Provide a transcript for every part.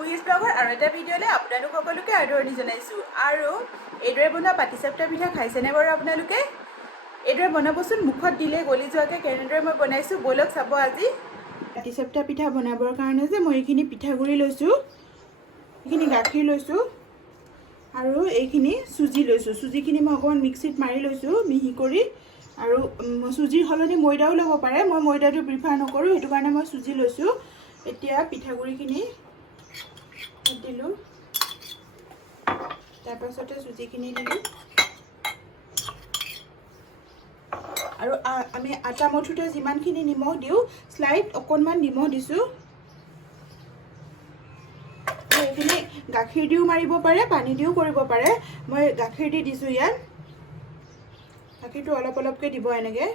Quiz ব্লগৰ আৰু এটা ভিডিঅ'লৈ আপোনালোক সকলোকে আদৰণি জনাইছোঁ। আৰু এইদৰে বনোৱা পাটিচেপ্টা পিঠা খাইছেনে বাৰু আপোনালোকে? এইদৰে বনাবচোন, মুখত দিলে গলি যোৱাকৈ কেনেদৰে মই বনাইছোঁ ব'লক চাব। আজি পাটিচেপ্টা পিঠা বনাবৰ কাৰণে যে মই এইখিনি পিঠাগুড়ি লৈছোঁ, এইখিনি গাখীৰ লৈছোঁ আৰু এইখিনি চুজি লৈছোঁ। চুজিখিনি মই অকণমান মিক্সিত মাৰি লৈছোঁ মিহি কৰি। আৰু চুজিৰ সলনি ময়দাও ল'ব পাৰে, মই ময়দাটো প্ৰিফাৰ নকৰোঁ, সেইটো কাৰণে মই চুজি লৈছোঁ। এতিয়া পিঠাগুড়িখিনি দিলোঁ, তাৰপাছতে চুজিখিনি দিলোঁ আৰু আমি আটা মঠোতে যিমানখিনি নিমখ দিওঁ স্লাইড অকণমান নিমখ দিছোঁ। এইখিনি গাখীৰ দিও মাৰিব পাৰে, পানী দিও কৰিব পাৰে, মই গাখীৰ দি দিছোঁ। ইয়াত গাখীৰটো অলপ অলপকৈ দিব এনেকৈ।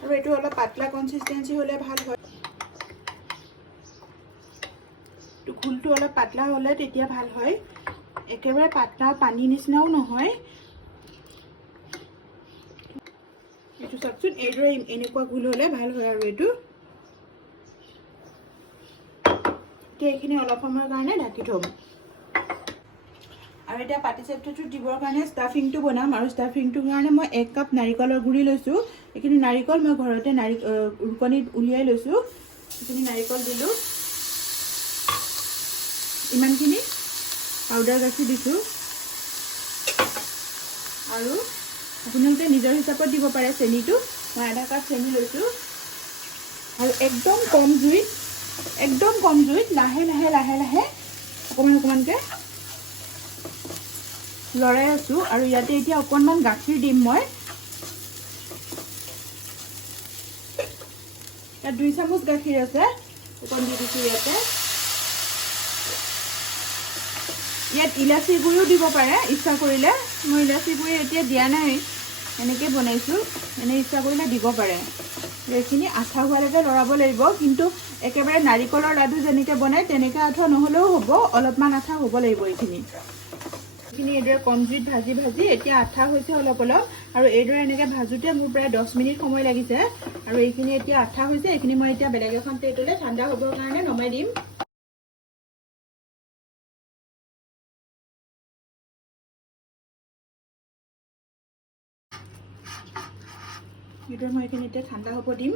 আৰু এইটো অলপ পাতলা কনচিষ্টেঞ্চি হ'লে ভাল হয়, ঘোলটো অলপ পাতলা হ'লে তেতিয়া ভাল হয়, একেবাৰে পাতলা পানী নিচিনাও নহয়। এইটো চাওকচোন, এইদৰে এনেকুৱা ঘোল হ'লে ভাল হয়। আৰু এইটো এতিয়া এইখিনি অলপ সময়ৰ কাৰণে ঢাকি থ'ম। আৰু এতিয়া পাটিচেপ্টাটো দিবৰ কাৰণে ষ্টাফিংটো বনাম। আৰু ষ্টাফিংটোৰ কাৰণে মই 1 কাপ নাৰিকলৰ গুড়ি লৈছোঁ। এইখিনি নাৰিকল মই ঘৰতে ৰুকনিত উলিয়াই লৈছোঁ। এইখিনি নাৰিকল দিলোঁ, ইমানখিনি পাউডাৰ গাখীৰ দিছোঁ। আৰু আপোনালোকে নিজৰ হিচাপত দিব পাৰে চেনিটো, মই আধা কাপ চেনি লৈছোঁ। আৰু একদম কম জুইত লাহে লাহে অকণমান অকণমানকৈ লৰাই আছোঁ। আৰু ইয়াতে এতিয়া অকণমান গাখীৰ দিম মই। ইয়াত 2 চামুচ গাখীৰ আছে, অকণ দি দিছোঁ ইয়াতে। ইয়াত ইলাচি গুড়িও দিব পাৰে ইচ্ছা কৰিলে, মই ইলাচি গুড়ি এতিয়া দিয়া নাই, এনেকৈ বনাইছোঁ, এনেই ইচ্ছা কৰিলে দিব পাৰে। এইখিনি আঠা হোৱালৈকে লৰাব লাগিব, কিন্তু একেবাৰে নাৰিকলৰ লাডু যেনেকৈ বনায় তেনেকৈ আঠা নহ'লেও হ'ব, অলপমান আঠা হ'ব লাগিব। এইখিনি এইদৰে কম জুইত ভাজি এতিয়া আঠা হৈছে অলপ অলপ। আৰু এইদৰে এনেকৈ ভাজোঁতে মোৰ প্ৰায় 10 মিনিট সময় লাগিছে। আৰু এইখিনি এতিয়া আঠা হৈছে, এইখিনি মই এতিয়া বেলেগ এখন প্লেটলৈ ঠাণ্ডা হ'বৰ কাৰণে নমাই দিম। এইদৰে মই এইখিনি এতিয়া ঠাণ্ডা হ'ব দিম।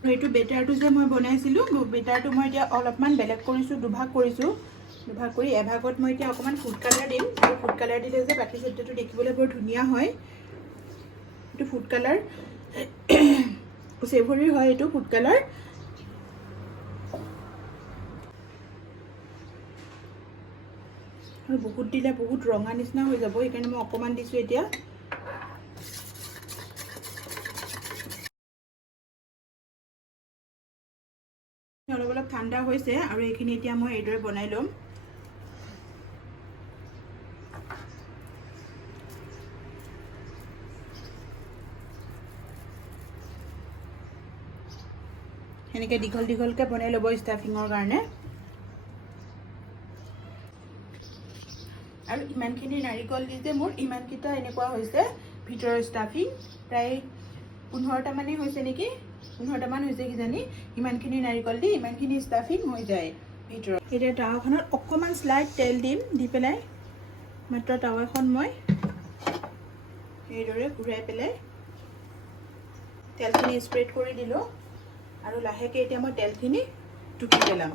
আৰু এইটো বেটাৰটো যে মই বনাইছিলোঁ, বেটাৰটো মই এতিয়া অলপমান বেলেগ কৰিছোঁ, দুভাগ কৰিছোঁ। দুভাগ কৰি এভাগত মই এতিয়া অকণমান ফুড কালাৰ দিম। আৰু ফুড কালাৰ দিলে যে পাটিচেপ্টাটো দেখিবলৈ বৰ ধুনীয়া হয়। এইটো ফুড কালাৰ চেভৰি হয়, এইটো ফুড কালাৰ। আৰু বহুত দিলে বহুত ৰঙা নিচিনা হৈ যাব, সেইকাৰণে মই অকণমান দিছোঁ এতিয়া। অলপ অলপ ঠাণ্ডা হৈছে, আৰু এইখিনি এতিয়া মই এইদৰে বনাই ল'ম। সেনেকৈ দীঘল দীঘলকৈ বনাই ল'ব ষ্টাফিঙৰ কাৰণে। আৰু ইমানখিনি নাৰিকল দি যে মোৰ ইমানকেইটা এনেকুৱা হৈছে ভিতৰৰ ষ্টাফিং, প্ৰায় 15টা মানেই হৈছে নেকি, 15টামান হৈছে কিজানি। ইমানখিনি নাৰিকল দি ইমানখিনি ষ্টাফিং হৈ যায় ভিতৰত। এতিয়া টাৱাখনত অকণমান স্লাইড তেল দিম, দি পেলাই মাত্ৰ টাৱাখন মই এইদৰে ঘূৰাই পেলাই তেলখিনি স্প্ৰেড কৰি দিলোঁ। আৰু লাহেকৈ এতিয়া মই তেলখিনি টুকি পেলাম,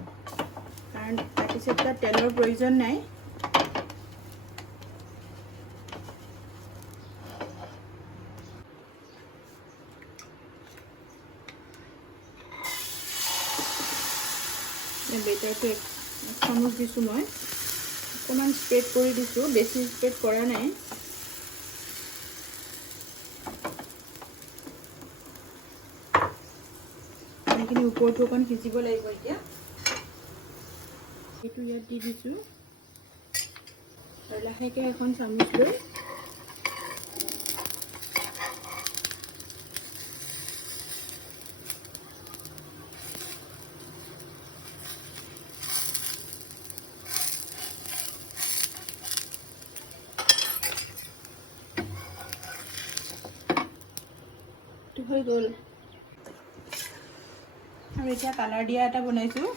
কাৰণ পাটিচেপ্টাত তেলৰ প্ৰয়োজন নাই। বেটাৰটো 1 চামুচ দিছোঁ, মই অকণমান স্প্ৰেড কৰি দিছোঁ, বেছি স্প্ৰেড কৰা নাই। এইখিনি ওপৰটো অকণ সিজিব লাগিব। এতিয়া এইটো ইয়াত দি দিছোঁ, আৰু লাহেকৈ এখন চামুচ লৈ হৈ গ'ল। আৰু এতিয়া কালাৰ দিয়া এটা বনাইছোঁ।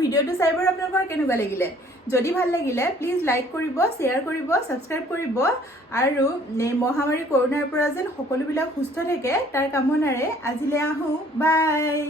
ভিডিঅ'টো চাই বাৰু আপোনালোকৰ কেনেকুৱা লাগিলে? যদি ভাল লাগিলে প্লিজ লাইক কৰিব, শ্বেয়াৰ কৰিব, ছাবস্ক্ৰাইব কৰিব আৰু মহামাৰী কৰোণাৰ পৰা যেন সকলোবিলাক সুস্থ থাকে তাৰ কামনাৰে আজিলৈ আহোঁ। বাই।